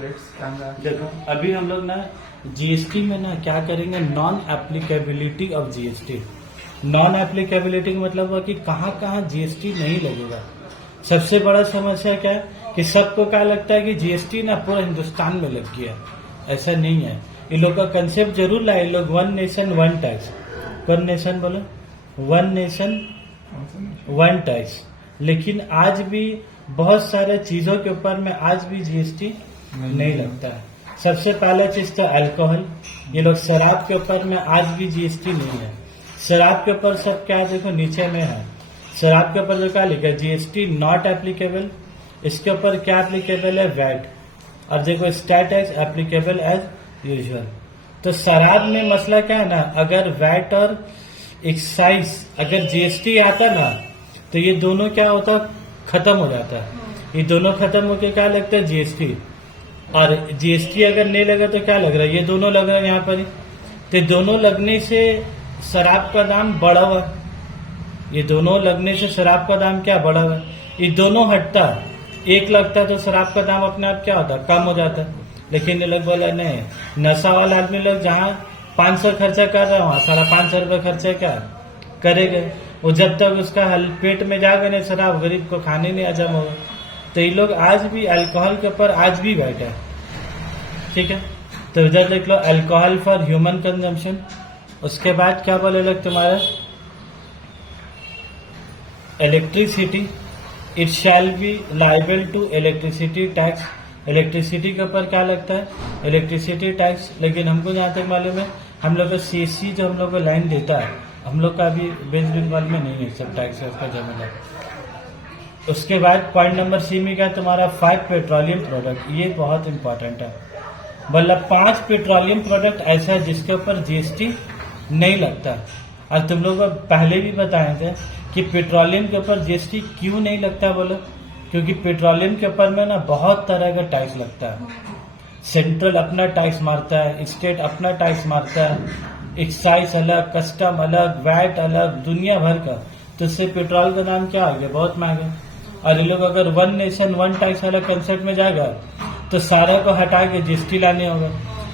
Plates camera. देखो अभी हम लोग ना जीएसटी में ना क्या करेंगे, non applicability of GST. Non applicability का मतलब हुआ कि कहाँ कहाँ जीएसटी नहीं लगेगा। सबसे बड़ा समस्या क्या है कि सबको क्या लगता है कि जीएसटी ना पूरा हिंदुस्तान में लग गया। ऐसा नहीं है। इन लोग का कंसेप्ट जरूर लाए लोग, one nation one tax. One nation बोलो, वन नेशन वन टैक्स। लेकिन आज भी बहुत सारे चीजों के ऊपर में आज भी जीएसटी नहीं लगता है। सबसे पहला चीज तो अल्कोहल। ये लोग शराब के ऊपर में आज भी जीएसटी नहीं है। शराब के ऊपर सब क्या देखो नीचे में है, शराब के ऊपर जो क्या लिखा है, जीएसटी नॉट एप्लीकेबल। इसके ऊपर क्या एप्लीकेबल है, वैट। और देखो state tax applicable as usual. तो शराब में मसला क्या है ना, अगर वैट और एक्साइज अगर जीएसटी आता ना तो ये दोनों क्या होता, खत्म हो जाता है। ये दोनों खत्म होके क्या लगता है, जीएसटी। और जीएसटी अगर नहीं लगा तो क्या लग रहा है, ये दोनों लग रहा है यहाँ पर। तो दोनों लगने से शराब का दाम बढ़ा हुआ। ये दोनों लगने से शराब का दाम क्या बढ़ा हुआ। ये दोनों हटता, एक लगता तो शराब का दाम अपने आप क्या होता, कम हो जाता। लेकिन ये लोग बोला नहीं, नशा वाला आदमी लोग जहाँ 500 खर्चा कर रहा है वहाँ 550 रुपये खर्चा क्या करेगा। वो जब तक उसका पेट में जाएगा नहीं शराब, गरीब को खाने नहीं हजम होगा। तो ये लोग आज भी अल्कोहल के ऊपर आज भी बैठे हैं। ठीक है, तो इधर देख लो, अल्कोहल फॉर ह्यूमन कंजम्पशन। उसके बाद क्या बोले लोग तुम्हारा, electricity, it shall be liable to electricity tax. Electricity के ऊपर क्या लगता है, इलेक्ट्रिसिटी टैक्स। लेकिन हमको जहाँ तक मालूम है, हम लोग का सीसी जो हम लोग को लाइन देता है, हम लोग का अभी वेस्ट बंगाल में नहीं है सब टैक्स का जमीन है। उसके बाद पॉइंट नंबर सी में क्या तुम्हारा 5 पेट्रोलियम प्रोडक्ट। ये बहुत इंपॉर्टेंट है। मतलब 5 पेट्रोलियम प्रोडक्ट ऐसा है जिसके ऊपर जीएसटी नहीं लगता। और तुम लोग को पहले भी बताए थे कि पेट्रोलियम के ऊपर जीएसटी क्यों नहीं लगता, बोलो क्योंकि पेट्रोलियम के ऊपर में ना बहुत तरह का टैक्स लगता है। सेंट्रल अपना टैक्स मारता है, स्टेट अपना टैक्स मारता है, एक्साइज अलग, कस्टम अलग, वैट अलग, दुनिया भर का। तो इससे पेट्रोल का दाम क्या आ गया, बहुत महंगा। और ये लोग अगर वन नेशन वन टैक्स वाला कंसेप्ट में जाएगा तो सारे को हटा के जीएसटी लाने होगा।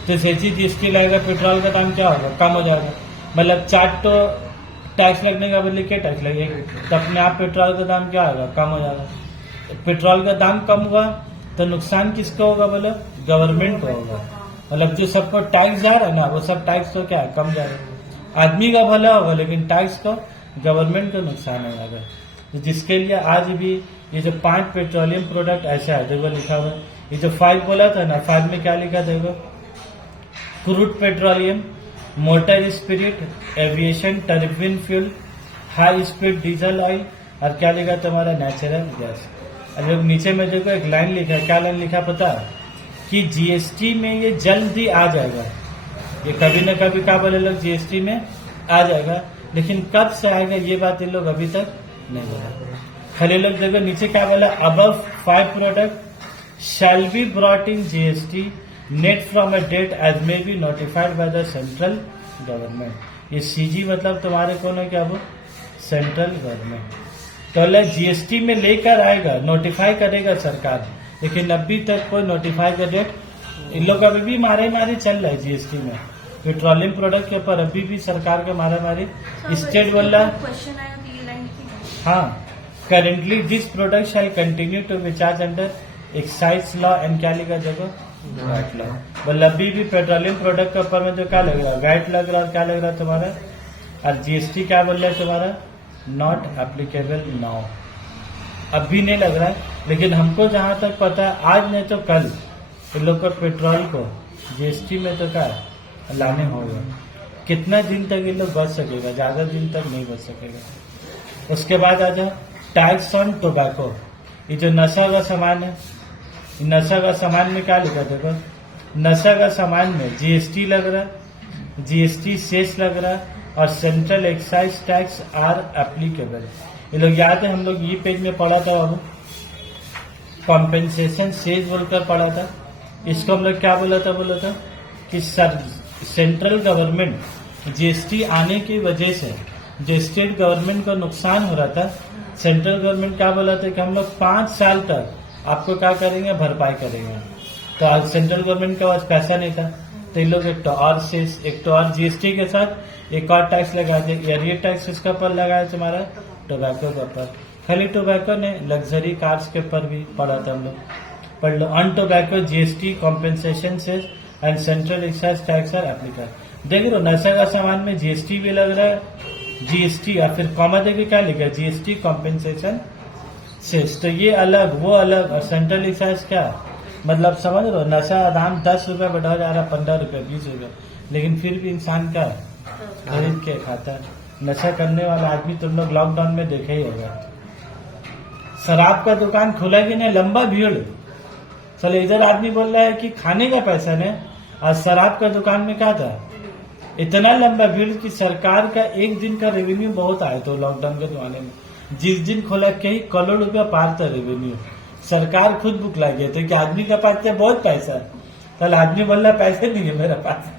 तो जैसी जीएसटी लाएगा पेट्रोल का दाम क्या होगा, कम हो जाएगा। मतलब 4 तो टैक्स लगने का बदले क्या टैक्स लगेगा, तो अपने आप पेट्रोल का दाम क्या होगा, कम हो जाएगा। पेट्रोल का दाम कम हुआ तो नुकसान किसको होगा, बोलो गवर्नमेंट को होगा। मतलब जो सबको टैक्स जा रहा है ना, वो सब टैक्स तो क्या कम जाएगा। आदमी का भला होगा लेकिन टैक्स को गवर्नमेंट को नुकसान हो जाएगा। तो जिसके लिए आज भी ये जो 5 पेट्रोलियम प्रोडक्ट ऐसा है देखो लिखा हुआ है। ये जो 5 बोला था ना, 5 में क्या लिखा देखो, crude petroleum, motor spirit, aviation turbine fuel, high speed diesel oil, और क्या लिखा तुम्हारा नेचुरल गैस। अब लोग नीचे में देखो एक लाइन लिखा है, क्या लाइन लिखा पता है, कि जीएसटी में ये जल्द ही आ जाएगा। ये कभी न कभी क्या बोले लोग, जीएसटी में आ जाएगा। लेकिन कब से आएगा ये बात ये लोग अभी तक नहीं बोला। खाली लोग देखो नीचे क्या बोला, above 5 product shall be brought in GST net from a date as may be notified by the central government. ये सीजी मतलब तुम्हारे कौन है, क्या वो सेंट्रल गवर्नमेंट। तो जीएसटी में लेकर आएगा, नोटिफाई करेगा सरकार। लेकिन अभी तक कोई नोटिफाई का डेट, इन लोग अभी भी मारे चल रहा है जीएसटी में। पेट्रोलियम प्रोडक्ट के ऊपर अभी भी सरकार का मारी स्टेट बोला। हाँ, currently this product shall continue to be charge under excise law and क्या लिखा देखो, वैट लॉ। बोला अभी भी पेट्रोलियम प्रोडक्ट के ऊपर में जो क्या लग रहा है, वैट लग रहा है। और क्या लग रहा है तुम्हारा, और जीएसटी क्या बोल रहा है तुम्हारा, नॉट एप्लीकेबल नाउ। अभी नहीं लग रहा है, लेकिन हमको जहां तक पता है आज नहीं तो कल इन लोग को पेट्रोल को जीएसटी में तो क्या लाने होगा। कितना दिन तक ये लोग बच सकेगा, ज्यादा दिन तक नहीं बच सकेगा। उसके बाद आ जाओ टैक्स ऑन टोबैको। ये जो नशा का सामान है, नशा का सामान में क्या लिखा देखो, नशा का सामान में जीएसटी लग रहा है, जीएसटी सेस लग रहा है, और central excise tax are applicable. ये लोग याद है, हम लोग ये पेज में पढ़ा था, बाबू कॉम्पेंसेशन सेज बोलकर पढ़ा था। इसको हम लोग क्या बोला था कि सेंट्रल गवर्नमेंट जीएसटी आने की वजह से जो स्टेट गवर्नमेंट को नुकसान हो रहा था, सेंट्रल गवर्नमेंट क्या बोला था कि हम लोग 5 साल तक आपको क्या करेंगे, भरपाई करेंगे। तो आज सेंट्रल गवर्नमेंट के पास पैसा नहीं था, तो इन लोग एक तो और जीएसटी के साथ एक और टैक्स लगा दे। यार ये टैक्स इसका पर लगाया तुम्हारा टोबैको के ऊपर। खाली टोबैको ने लग्जरी कार्स के ऊपर भी पढ़ा था हम लोग, पढ़ लो। ऑन टोबैको जीएसटी कॉम्पेंसेशन से and central excise tax are applicable. देख लो नशा का सामान में जीएसटी भी लग रहा है, जीएसटी या फिर कॉमा देखिए क्या लिखा है, जीएसटी कॉम्पेंसेशन सेस। तो ये अलग वो अलग, और सेंट्रल एक्साइज क्या मतलब समझ लो। नशा दाम 10 रुपए बढ़ा जा रहा है, 15 रुपए 20 रुपए, लेकिन फिर भी इंसान का खरीद के खाता है। नशा करने वाला आदमी तुम लोग लॉकडाउन में देखे ही होगा। शराब का दुकान खुला कि नहीं, लंबा भीड़। चलो इधर आदमी बोल रहा है कि खाने का पैसा नहीं, और शराब का दुकान में क्या था, इतना लंबा भीड़ कि सरकार का एक दिन का रेवेन्यू बहुत आया तो लॉकडाउन के जमाने में। जिस दिन खोला कई करोड़ रुपया पार था रेवेन्यू, सरकार खुद बुकला गया तो कि आदमी का पास क्या बहुत पैसा है। कल आदमी बोल रहा पैसे नहीं है मेरे पास।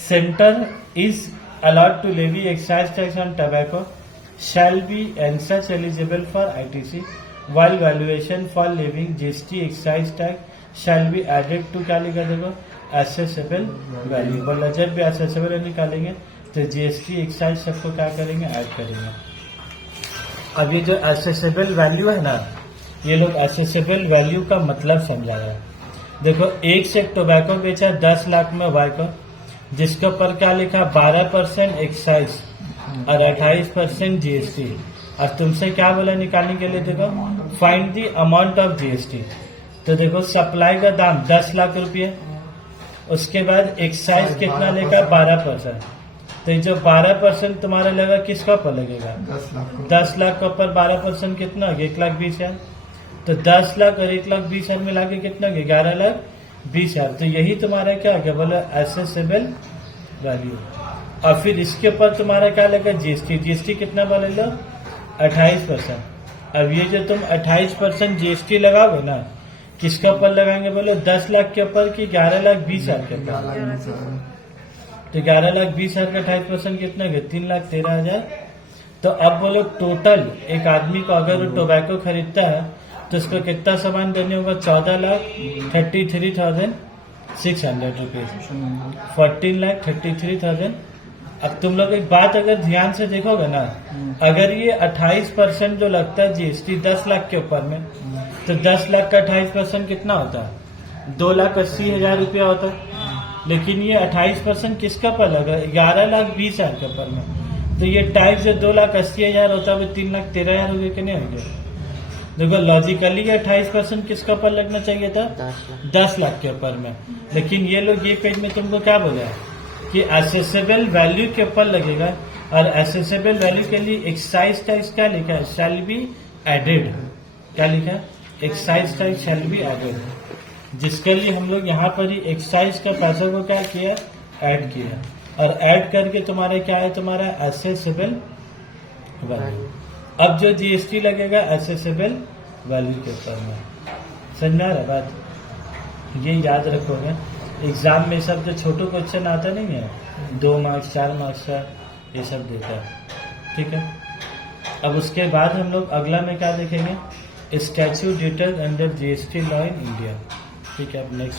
Centre is allowed to levy excise tax on tobacco shall be and such eligible for ITC while valuation for levying GST excise tax shall be added to क्या लिखा देखो assessable value। बोला जब भी assessable निकालेंगे तो GST एक्साइज सबको क्या करेंगे ऐड करेंगे। अब ये जो assessable value है ना, ये लोग assessable value का मतलब समझा रहा है। देखो एक से टोबैको बेचा 10 लाख में वाई को, जिसके ऊपर क्या लिखा 12% एक्साइज और 28% जीएसटी। और तुमसे क्या बोला निकालने के लिए, देखो find the amount of GST. तो देखो सप्लाई का दाम 10 लाख रुपये, उसके बाद एक्साइज कितना लेगा 12%। तो ये जो 12% तुम्हारा लगा किसका ऊपर लगेगा 10 लाख के ऊपर 12% कितना हो गया 1,20,000। तो 10 लाख और 1,20,000 मिला के कितना हो गया 11,20,000। तो यही तुम्हारा क्या हो गया बोला एसेसेबल वैल्यू। और फिर इसके ऊपर तुम्हारा क्या लगा जीएसटी। जीएसटी कितना बोले लो 28%। अब ये जो तुम 28% जीएसटी लगाओगे ना, किसके ऊपर लगाएंगे बोलो 10 लाख के ऊपर कि 11,20,000 के ऊपर। तो 11,20,000 का 28% कितना गया 3,13,000। तो अब बोलो टोटल एक आदमी को अगर वो टोबैको खरीदता है तो उसको कितना सामान देने होगा 14,33,600 रुपीज, 14,33,000। अब तुम लोग एक बात अगर ध्यान से देखोगे ना, अगर ये 28% जो लगता है जीएसटी 10 लाख के ऊपर में, तो 10 लाख का 28% कितना होता है 2,80,000 रुपया होता है। लेकिन ये 28% किसका पर लगा 11,20,000 के ऊपर में। तो ये टैक्स जो 2,80,000 होता है वो 3,13,000 हो गया कि नहीं हो गया। देखो लॉजिकली 28% किसके ऊपर लगना चाहिए था 10 लाख के ऊपर में। लेकिन ये लोग ये पेज में तुमको क्या बोला है कि एसेसेबल वैल्यू के ऊपर लगेगा, और एसेसेबल वैल्यू के लिए एक्साइज टैक्स क्या लिखा है शैल बी एडेड। क्या लिखा है excise tax shall be added, जिसके लिए हम लोग यहाँ पर ही एक्साइज का पैसा को क्या किया ऐड किया, और ऐड करके तुम्हारा क्या है तुम्हारा एसेसेबल वैल्यू। अब जो जीएसटी लगेगा एसेसेबल वैल्यू के ऊपर में। समझ में आ रहा बात, ये याद रखोगे। एग्जाम में सब जो छोटो क्वेश्चन आता नहीं है 2 मार्क्स 4 मार्क्स का ये सब देता है, ठीक है। अब उसके बाद हम लोग अगला में क्या देखेंगे statue detail under GST law in India, ठीक है। अब नेक्स्ट